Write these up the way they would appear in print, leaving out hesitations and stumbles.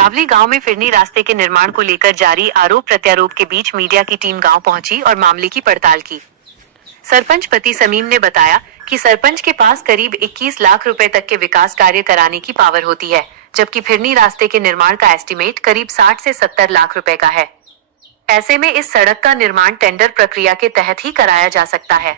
रावली गांव में फिरनी रास्ते के निर्माण को लेकर जारी आरोप प्रत्यारोप के बीच मीडिया की टीम गांव पहुंची और मामले की पड़ताल की। सरपंच पति समीम ने बताया कि सरपंच के पास करीब 21 लाख रुपए तक के विकास कार्य कराने की पावर होती है, जबकि फिरनी रास्ते के निर्माण का एस्टीमेट करीब 60 से 70 लाख रुपए का है। ऐसे में इस सड़क का निर्माण टेंडर प्रक्रिया के तहत ही कराया जा सकता है।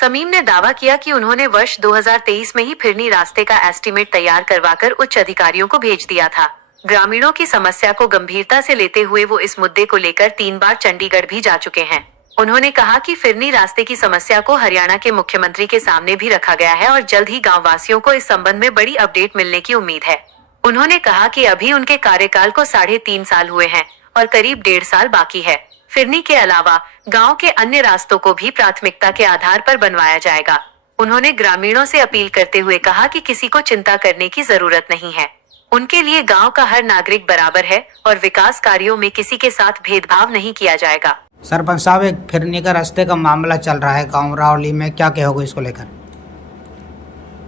समीम ने दावा किया कि उन्होंने वर्ष 2023 में ही फिरनी रास्ते का एस्टीमेट तैयार करवाकर उच्च अधिकारियों को भेज दिया था। ग्रामीणों की समस्या को गंभीरता से लेते हुए वो इस मुद्दे को लेकर 3 बार चंडीगढ़ भी जा चुके हैं। उन्होंने कहा कि फिरनी रास्ते की समस्या को हरियाणा के मुख्यमंत्री के सामने भी रखा गया है और जल्द ही गाँव वासियों को इस संबंध में बड़ी अपडेट मिलने की उम्मीद है। उन्होंने कहा कि अभी उनके कार्यकाल को 3.5 साल हुए हैं और करीब 1.5 साल बाकी है। फिरनी के अलावा गांव के अन्य रास्तों को भी प्राथमिकता के आधार पर बनवाया जाएगा। उन्होंने ग्रामीणों से अपील करते हुए कहा कि किसी को चिंता करने की जरूरत नहीं है। उनके लिए गांव का हर नागरिक बराबर है और विकास कार्यों में किसी के साथ भेदभाव नहीं किया जाएगा। सरपंच साहब, एक फिरनी का रास्ते का मामला चल रहा है गांव रावली में, क्या कहोगे इसको लेकर?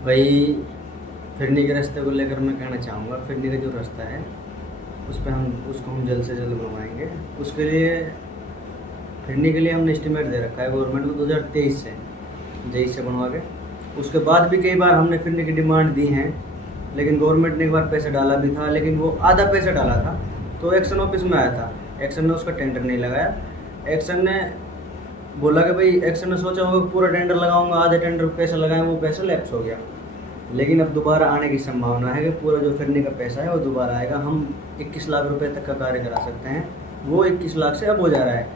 भाई, फिरनी के रास्ते को लेकर मैं कहना चाहूँगा, फिरनी का जो रास्ता है उसको हम जल्द से जल्द बनवाएंगे। उसके लिए फिरनी के लिए हमने एस्टीमेट दे रखा है गवर्नमेंट को 2023 से, जई से बनवा के। उसके बाद भी कई बार हमने फिरनी की डिमांड दी हैं, लेकिन गवर्नमेंट ने एक बार पैसा डाला भी था, लेकिन वो आधा पैसा डाला था तो एक्शन ऑफिस में आया था। एक्शन ने उसका टेंडर नहीं लगाया। एक्शन ने बोला कि भाई, एक्शन ने सोचा होगा पूरा टेंडर लगाऊंगा, आधे टेंडर पैसा लगाएं, वो पैसा लैप्स हो गया। लेकिन अब दोबारा आने की संभावना है कि पूरा जो फिरनी का पैसा है वो दोबारा आएगा। हम 21 लाख रुपए तक का कार्य करा सकते हैं, वो 21 लाख से अब हो जा रहा है,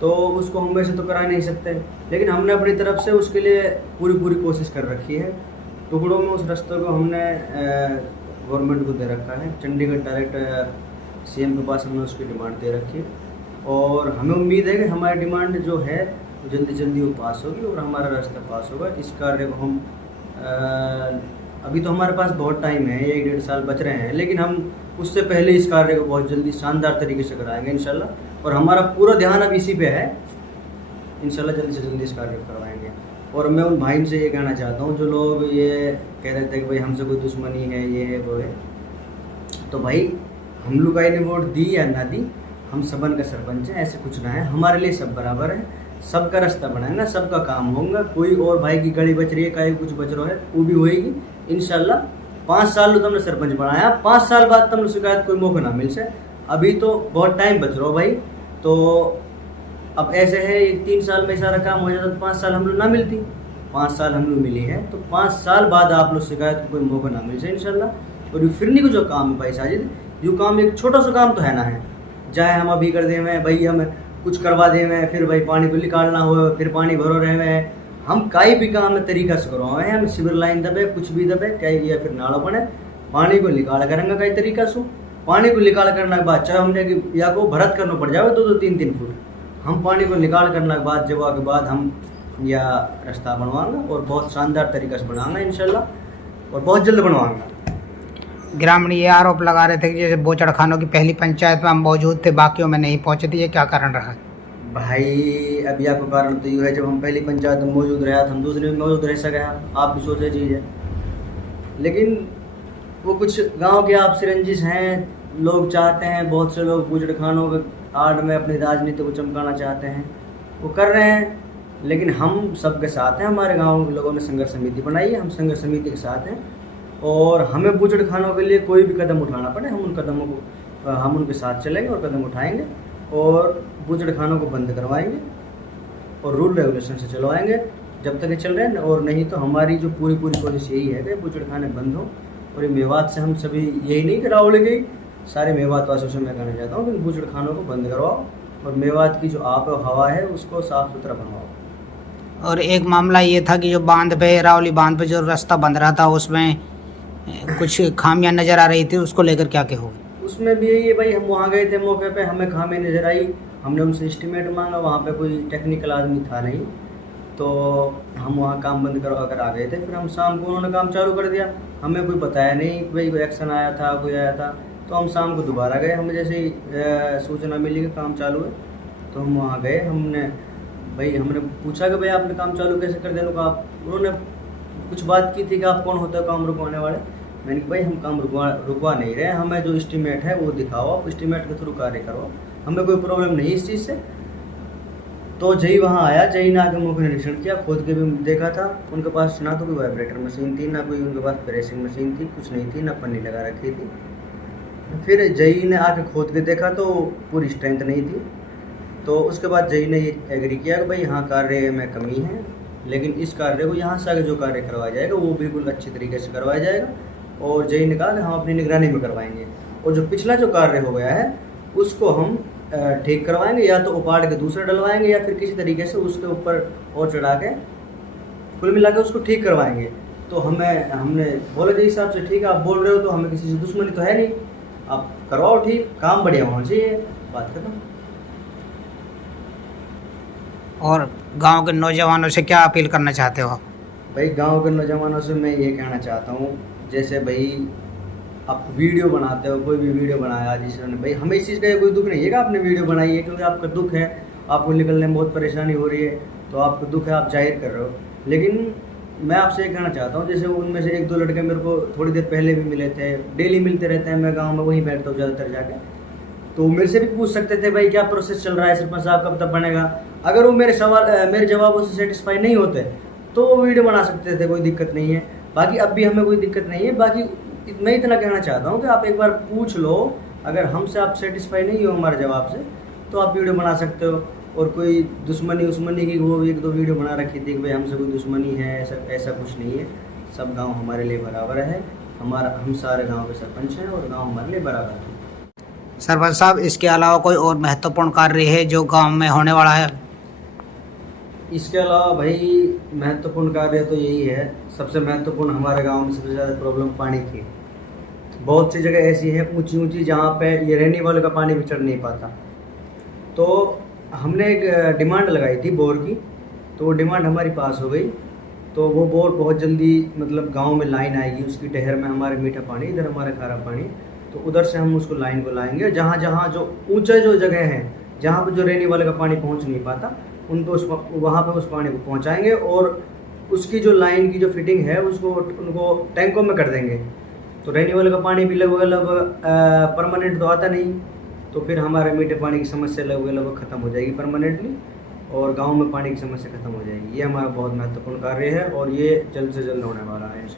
तो उसको हम वैसे तो करा नहीं सकते, लेकिन हमने अपनी तरफ से उसके लिए पूरी कोशिश कर रखी है। टुकड़ों में उस रास्ते को हमने गवर्नमेंट को दे रखा है। चंडीगढ़ डायरेक्ट सीएम के पास हमने उसकी डिमांड दे रखी है और हमें उम्मीद है कि हमारी डिमांड जो है वो जल्दी वो पास होगी और हमारा रास्ता पास होगा। इस कार्य को हम अभी तो हमारे पास बहुत टाइम है, 1-1.5 साल बच रहे हैं, लेकिन हम उससे पहले इस कार्य को बहुत जल्दी शानदार तरीके से कराएंगे इंशाल्लाह। और हमारा पूरा ध्यान अब इसी पे है, इंशाल्लाह जल्दी से जल्दी इस कार्य को करवाएंगे। और मैं उन भाई से ये कहना चाहता हूँ जो लोग ये कह रहे थे कि भाई हमसे कोई दुश्मनी है, ये है वो है, तो भाई हम लोग ने वोट दी या ना दी, हम सबन का सरपंच है, ऐसे कुछ ना है। हमारे लिए सब बराबर है, सबका रास्ता बनाएंगे, सबका काम होगा। कोई और भाई की गली बच रही है, कहीं कुछ बच रहा है, वो भी होएगी इंशाल्लाह। 5 साल तुमने सरपंच बनाया, 5 साल बाद तुमने शिकायत कोई मौका ना मिल से। अभी तो बहुत टाइम बच रहा हो भाई, तो अब ऐसे है 3 साल में सारा काम हो जाता तो 5 साल हम लोग ना मिलती। 5 साल हम लोग मिली है तो 5 साल बाद आप लोग शिकायत को कोई मौका ना मिल से इंशाल्लाह। और ये फिरनी को जो काम है भाई साजिद, जो काम एक छोटा सा काम तो है ना है, चाहे हम अभी कर दे में भाई, हम कुछ करवा दे में, फिर भाई पानी को निकालना हो, फिर पानी भरो रहे में, हम काई भी काम में तरीका से करवाए हैं। हम सिविर लाइन दबे, कुछ भी दबे कहीं, या फिर नाला बने, पानी को निकाल करेंगे कई तरीका से। पानी को निकाल करने के बाद चाहे हमने या को भरत करना पड़ जाए 2-2, 3-3 फुट, हम पानी को निकाल करने के बाद जगह के बाद हम या रास्ता बनवाएंगे और बहुत शानदार तरीके से बनाएंगे इंशाल्लाह, और बहुत जल्द बनवाएंगे। ग्रामीण ये आरोप लगा रहे थे कि जैसे बोचड़ खानों की पहली पंचायत में हम मौजूद थे, बाकियों में नहीं पहुंचे थे, ये क्या कारण रहा? भाई अभी आपको कारण तो ये है, जब हम पहली पंचायत में मौजूद रहा तो हम दूसरे में मौजूद रह सके, आप भी सोचे चीज़ है। लेकिन वो कुछ गांव के आपसी रंजिश हैं, लोग चाहते हैं, बहुत से लोग बोचड़ खानों के आड़ में अपनी राजनीति को चमकाना चाहते हैं, वो कर रहे हैं। लेकिन हम सबके साथ हैं, हमारे गाँव के लोगों ने संघर्ष समिति बनाई है, हम संघर्ष समिति के साथ हैं, और हमें बुचड़ खानों के लिए कोई भी कदम उठाना पड़े, हम उन कदमों को हम उनके साथ चलेंगे और कदम उठाएंगे और बुचड़ खानों को बंद करवाएंगे और रूल रेगुलेशन से चलवाएंगे जब तक ये चल रहे हैं। और नहीं तो हमारी जो पूरी कोशिश यही है कि बुचड़ खाने बंद हो। और ये मेवात से हम सभी, यही नहीं कि रावली गई, सारे मेवात वासियों से मैं कहना चाहता हूँ कि बुचड़ खानों को बंद करवाओ और मेवात की जो आप हवा है उसको साफ़ सुथरा बनवाओ। और एक मामला ये था कि जो बांध पे, रावली बांध पे जो रास्ता बंद रहा था, उसमें कुछ खामियां नज़र आ रही थी, उसको लेकर क्या कहोगे? उसमें भी यही है भाई, हम वहाँ गए थे मौके पे, हमें खामी नज़र आई, हमने उनसे एस्टीमेट मांगा, वहाँ पे कोई टेक्निकल आदमी था नहीं, तो हम वहाँ काम बंद करवा कर आ गए थे। फिर हम शाम को उन्होंने काम चालू कर दिया, हमें कोई बताया नहीं कि भाई कोई एक्शन आया था, कोई आया था, तो हम शाम को दोबारा गए। हमें जैसे ही सूचना मिली कि काम चालू है तो हम वहाँ गए। हमने पूछा कि भाई आपने काम चालू कैसे कर दिया लोग आप, उन्होंने कुछ बात की थी कि आप कौन होते हो काम रुकवाने वाले, मैंने कहा भाई हम काम रुकवा नहीं रहे, हमें जो एस्टीमेट है वो दिखाओ, आप एस्टीमेट के थ्रू कार्य करो, हमें कोई प्रॉब्लम नहीं इस चीज़ से। तो जई वहाँ आया, जई ने आके मौके निरीक्षण किया, खोद के भी देखा था, उनके पास ना तो कोई वाइब्रेटर मशीन थी, ना कोई उनके पास प्रेसिंग मशीन थी, कुछ नहीं थी, ना पन्नी लगा रखी थी। फिर जई ने आके खोद के देखा तो पूरी स्ट्रेंथ नहीं थी। तो उसके बाद जई ने ये एग्री किया कि भाई यहाँ कार्य में कमी है, लेकिन इस कार्य को यहाँ से आगे जो कार्य करवाया जाएगा वो बिल्कुल अच्छी तरीके से करवाया जाएगा। और जई ने कहा कि हम अपनी निगरानी में करवाएंगे, और जो पिछला जो कार्य हो गया है उसको हम ठीक करवाएंगे, या तो उपाड़ के दूसरा डलवाएंगे या फिर किसी तरीके से उसके ऊपर और चढ़ा के कुल मिला के उसको ठीक करवाएंगे। तो हमने बोला जी हिसाब से ठीक है, आप बोल रहे हो तो हमें किसी से दुश्मनी तो है नहीं, आप करवाओ ठीक, काम बढ़िया होना चाहिए, बात खत्म। और गांव के नौजवानों से क्या अपील करना चाहते हो? भाई गांव के नौजवानों से मैं ये कहना चाहता हूँ, जैसे भाई आप वीडियो बनाते हो, कोई भी वीडियो बनाया जिसने, भाई हमें इस चीज़ का कोई दुख नहीं है कि आपने वीडियो बनाई है, क्योंकि आपका दुख है, आपको निकलने में बहुत परेशानी हो रही है, तो आपका दुख है, आप जाहिर कर रहे हो। लेकिन मैं आपसे ये कहना चाहता हूँ, जैसे उनमें से 1-2 लड़के मेरे को थोड़ी देर पहले भी मिले थे, डेली मिलते रहते हैं, मैं गाँव में वहीं बैठता हूँ ज़्यादातर जाके, तो मेरे से भी पूछ सकते थे भाई क्या प्रोसेस चल रहा है, सरपंच साहब कब तक बनेगा। अगर वो मेरे जवाबों से सेटिस्फाई नहीं होते तो वो वीडियो बना सकते थे, कोई दिक्कत नहीं है। बाकी अब भी हमें कोई दिक्कत नहीं है। बाकी मैं इतना कहना चाहता हूँ कि आप एक बार पूछ लो, अगर हमसे आप सेटिस्फाई नहीं हो हमारे जवाब से तो आप वीडियो बना सकते हो। और कोई दुश्मनी की वो 1-2 वीडियो बना रखी थी कि भाई हमसे कोई दुश्मनी है, ऐसा कुछ नहीं है। सब गाँव हमारे लिए बराबर है, हम सारे गाँव के सरपंच हैं और गाँव हमारे लिए बराबर है। सरपंच साहब, इसके अलावा कोई और महत्वपूर्ण कार्य है जो गांव में होने वाला है? इसके अलावा भाई महत्वपूर्ण कार्य तो यही है, सबसे महत्वपूर्ण हमारे गांव में सबसे ज़्यादा प्रॉब्लम पानी की। बहुत सी जगह ऐसी है ऊंची जहां पे ये रहने वालों का पानी भी चढ़ नहीं पाता। तो हमने एक डिमांड लगाई थी बोर की, तो वो डिमांड हमारी पास हो गई। तो वो बोर बहुत जल्दी मतलब गांव में लाइन आएगी, उसकी टहर में हमारे मीठा पानी, इधर हमारे खारा पानी, तो उधर से हम उसको लाइन को लाएंगे। जहाँ जहाँ जो ऊंचा जो जगह है, जहाँ पर जो रहने वाले का पानी पहुँच नहीं पाता, उनको वहाँ पे उस पानी को पहुँचाएंगे और उसकी जो लाइन की जो फिटिंग है उसको उनको टैंकों में कर देंगे। तो रहने वाले का पानी भी लगभग परमानेंट तो आता नहीं, तो फिर हमारे मीठे पानी की समस्या लगभग ख़त्म हो जाएगी परमानेंटली, और गांव में पानी की समस्या ख़त्म हो जाएगी। ये हमारा बहुत महत्वपूर्ण कार्य है और ये जल्द से जल्द होने वाला है।